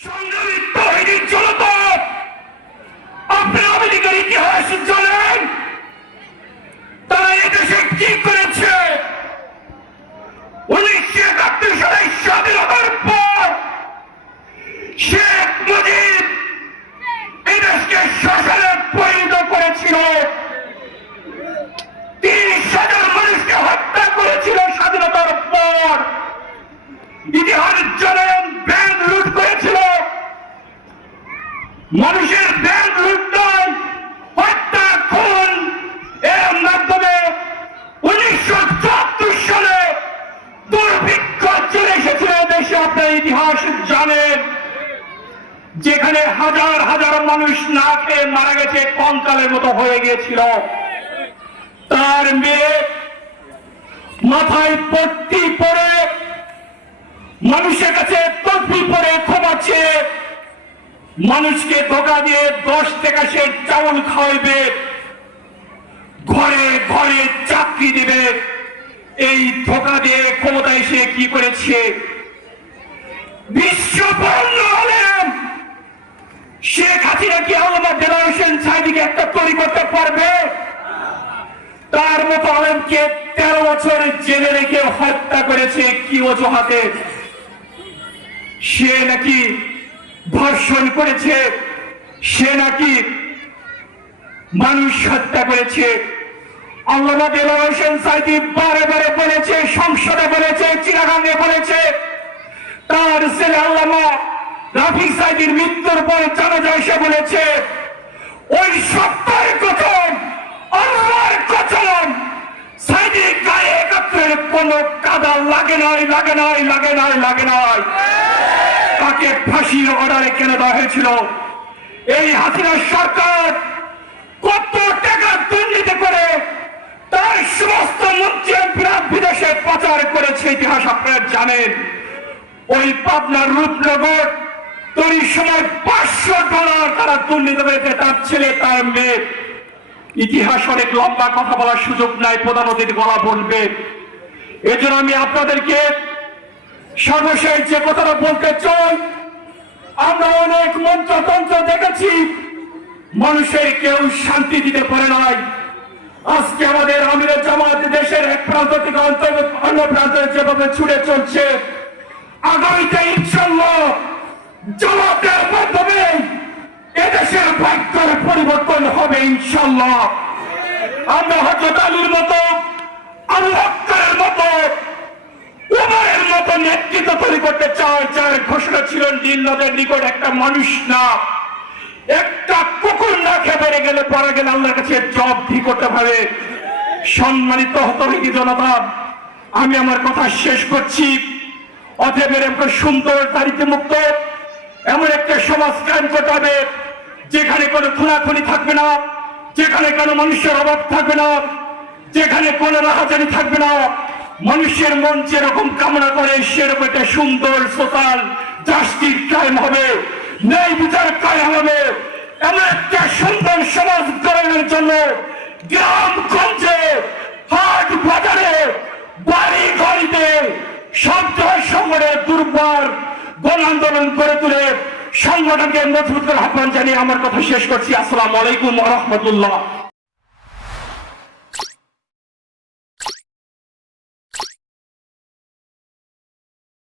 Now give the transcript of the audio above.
সংগ্রামী তৈরির জনতা! আপনি আমেরিকার ইতিহাস জানেন? তারা এদেশে কি করেছে? উনিশশো একাত্তর সালে স্বাধীনতার পর শেখ মুজিব এদেশকে শ্মশানে পরিণত করেছিল তিরিশ হাজার মানুষকে হত্যা করেছিল স্বাধীনতার পর ইতিহাস জানেন ব্যাংক লুট করেছিল মানুষের ব্যাংক নয় হত্যা, খুন এর মাধ্যমে উনিশশো চুয়াত্তর সালে দুর্ভিক্ষ চলে এসেছিল দেশে, আপনার ইতিহাস জানেন। যেখানে হাজার হাজার মানুষ না খেয়ে মারা গেছে, কঙ্কালের মতো হয়ে গিয়েছিল। তার মেয়ে মাথায় পট্টি পরে মানুষের কাছে মানুষকে ধোকা দিয়ে দশ টাকা সে চাউল খাওয়াইবে, ঘরে ঘরে চাকরি দিবে। এই ধোকা দিয়ে ক্ষমতায় সে কি করেছে? বিশ্ব হলেন শেখ হাসিনা কি আলাদা জেনারেশন সাইদিকে একটা তৈরি করতে পারবে? তার মতো আলেমকে তেরো বছর জেলে রেখে হত্যা করেছে কি অজুহাতে? সে নাকি ধর্ষণ করেছে, সে নাকি মানুষ হত্যা করেছে। বলেছে ওই কথন কথন গায়ে কোন কাদা লাগে নাই লাগে নাই লাগে নাই লাগে নাই। তাকে ফাঁসির অর্ডারে কেন দেওয়া হয়েছিল? এই হাসিনা সরকার কত টাকা দুর্নীতি করে তার সমস্ত মন্ত্রী বিদেশে পাচার করেছে ইতিহাস, আপনারা জানেন। ওই পাবনার রূপনগর তৈরির সময় পাঁচশো ডলার তারা দুর্নীতি করেছে, তার ছেলে, তার মেয়ে। ইতিহাস অনেক লম্বা কথা বলার সুযোগ নাই, প্রধান অতিথি গলা বলবে। এজন্য আমি আপনাদেরকে সর্বশেষ যে কথাটা বলতে অনেক মন্ত্রতন্ত্র দেখেছি, মানুষের কেউ শান্তি দিতে পারে নাই। আজকে আমাদের আমিরের জামাত দেশের এক প্রান্ত থেকে অন্তর অন্য প্রান্তে যেভাবে ছুটে চলছে, আগামীতে ইনশাল্লাহ জামাতের মাধ্যমে এদেশের ভাগ্যের পরিবর্তন হবে ইনশাল্লাহ আমরা হজরত আলীর মতো, আবু বকরের মতো, উমরের মতো নেতৃত্ব তৈরি করতে চায় নদের নিকট একটা মানুষ না, একটা কুকুর না খেয়ে বেড়ে গেলে পরে গেলে আল্লাহর কাছে জব ভি করতে পারে? সম্মানিত হতভাগী জনতা, আমি আমার কথা শেষ করছি। অতএব এরকম সুন্দর দারিদ্র মুক্ত, এমন একটা সমাজ কায়েম করতে হবে, যেখানে কোনো খুনাখুনি থাকবে না, যেখানে কোনো মানুষের অভাব থাকবে না, যেখানে কোনো রাহাজানি থাকবে না। মানুষের মন যেরকম কামনা করে, সেরকম একটা সুন্দর, সোশ্যাল জাস্টিস কায়েম হবে, ন্যায় বিচার কায়েম হবে। এমন একটা সুন্দর সমাজ জন্য গ্রাম হাট বাজারে বাড়ি ঘড়িতে সব সংগঠনের দুর্বার গণ আন্দোলন করে তুলে সংগঠনকে মজবুত করে আহ্বান জানিয়ে আমার কথা শেষ করছি। আসসালামু আলাইকুম রহমতুল্লাহ।